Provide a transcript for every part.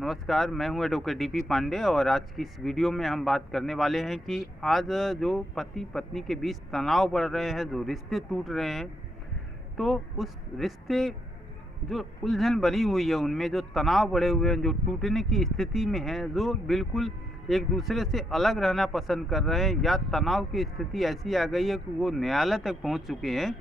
नमस्कार, मैं हूं एडवोकेट डीपी पांडे और आज की इस वीडियो में हम बात करने वाले हैं कि आज जो पति पत्नी के बीच तनाव बढ़ रहे हैं, जो रिश्ते टूट रहे हैं, तो उस रिश्ते जो उलझन बनी हुई है उनमें जो तनाव बढ़े हुए हैं, जो टूटने की स्थिति में हैं, जो बिल्कुल एक दूसरे से अलग रहना पसंद कर रहे हैं या तनाव की स्थिति ऐसी आ गई है कि वो न्यायालय तक पहुंच चुके हैं,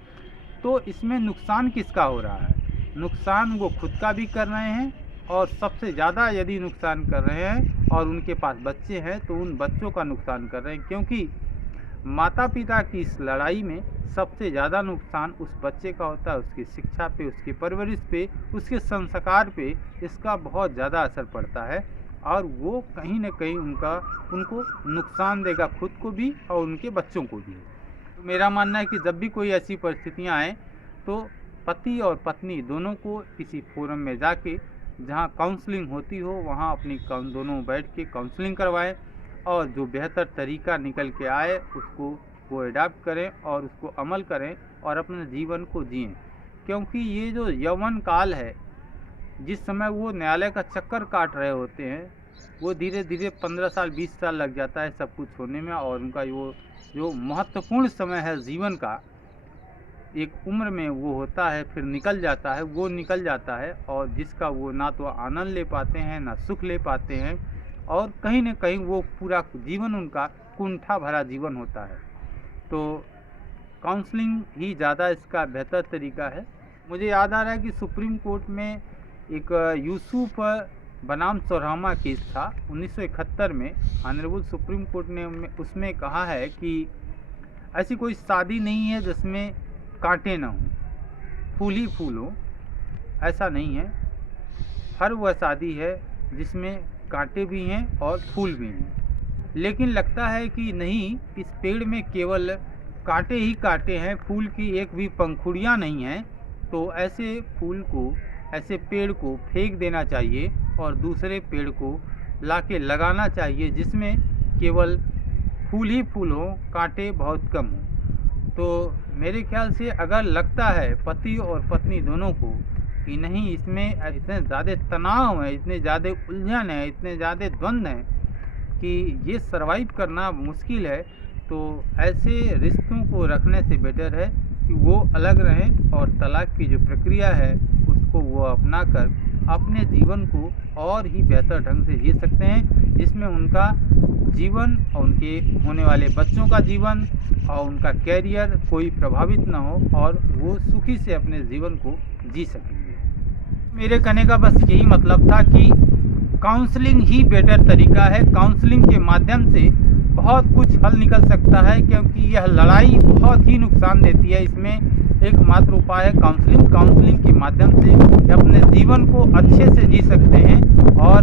तो इसमें नुकसान किसका हो रहा है? नुकसान वो खुद का भी कर रहे हैं और सबसे ज़्यादा यदि नुकसान कर रहे हैं और उनके पास बच्चे हैं तो उन बच्चों का नुकसान कर रहे हैं, क्योंकि माता पिता की इस लड़ाई में सबसे ज़्यादा नुकसान उस बच्चे का होता है। उसकी शिक्षा पे, उसकी परवरिश पे, उसके संस्कार पे इसका बहुत ज़्यादा असर पड़ता है और वो कहीं ना कहीं उनको नुकसान देगा, खुद को भी और उनके बच्चों को भी। तो मेरा मानना है कि जब भी कोई ऐसी परिस्थितियाँ आएँ तो पति और पत्नी दोनों को किसी फोरम में जाके, जहाँ काउंसलिंग होती हो, वहाँ अपनी दोनों बैठ के काउंसलिंग करवाएं और जो बेहतर तरीका निकल के आए उसको वो अडॉप्ट करें और उसको अमल करें और अपने जीवन को जिएं। क्योंकि ये जो यौवन काल है, जिस समय वो न्यायालय का चक्कर काट रहे होते हैं, वो धीरे धीरे 15 साल 20 साल लग जाता है सब कुछ होने में, और उनका वो जो महत्वपूर्ण समय है जीवन का, एक उम्र में वो होता है, फिर निकल जाता है, वो निकल जाता है और जिसका वो ना तो आनंद ले पाते हैं, ना सुख ले पाते हैं, और कहीं ना कहीं वो पूरा जीवन उनका कुंठा भरा जीवन होता है। तो काउंसलिंग ही ज़्यादा इसका बेहतर तरीका है। मुझे याद आ रहा है कि सुप्रीम कोर्ट में एक यूसुफ बनाम सोरहामा केस था 1971 में। ऑनरेबल सुप्रीम कोर्ट ने उसमें कहा है कि ऐसी कोई शादी नहीं है जिसमें कांटे ना हो, फूल ही फूल हो, ऐसा नहीं है। हर वह शादी है जिसमें कांटे भी हैं और फूल भी हैं। लेकिन लगता है कि नहीं, इस पेड़ में केवल कांटे ही कांटे हैं, फूल की एक भी पंखुड़ियाँ नहीं हैं। तो ऐसे फूल को, ऐसे पेड़ को फेंक देना चाहिए और दूसरे पेड़ को लाके लगाना चाहिए जिसमें केवल फूल ही फूल हो, कांटे बहुत कम हो। तो मेरे ख्याल से अगर लगता है पति और पत्नी दोनों को कि नहीं, इसमें इतने ज़्यादा तनाव है, इतने ज़्यादा उलझन है, इतने ज़्यादा द्वंद्व हैं कि ये सरवाइव करना मुश्किल है, तो ऐसे रिश्तों को रखने से बेटर है कि वो अलग रहें और तलाक की जो प्रक्रिया है उसको वो अपना कर अपने जीवन को और ही बेहतर ढंग से जी सकते हैं, जिसमें उनका जीवन और उनके होने वाले बच्चों का जीवन और उनका कैरियर कोई प्रभावित ना हो और वो सुखी से अपने जीवन को जी सकेंगे। मेरे कहने का बस यही मतलब था कि काउंसलिंग ही बेटर तरीका है। काउंसलिंग के माध्यम से बहुत कुछ हल निकल सकता है, क्योंकि यह लड़ाई बहुत ही नुकसान देती है। इसमें एकमात्र उपाय है काउंसलिंग। काउंसलिंग के माध्यम से अपने जीवन को अच्छे से जी सकते हैं और